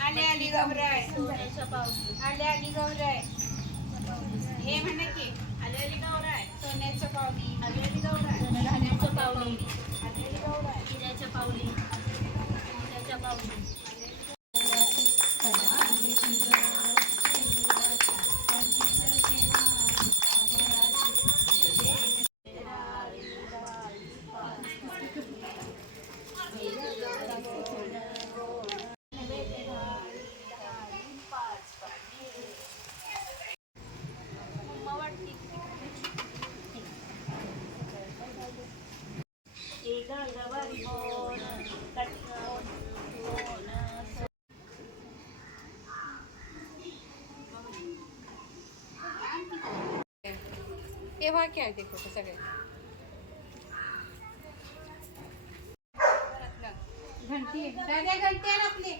आले आली गौराय सोन्याच्या पावली आले आली गौराय हे म्हणा की आले आली गौराय सोन्याच्या पावली तेव्हा आहे ते फोटो सगळे? घंटी घंटी आहे आपली?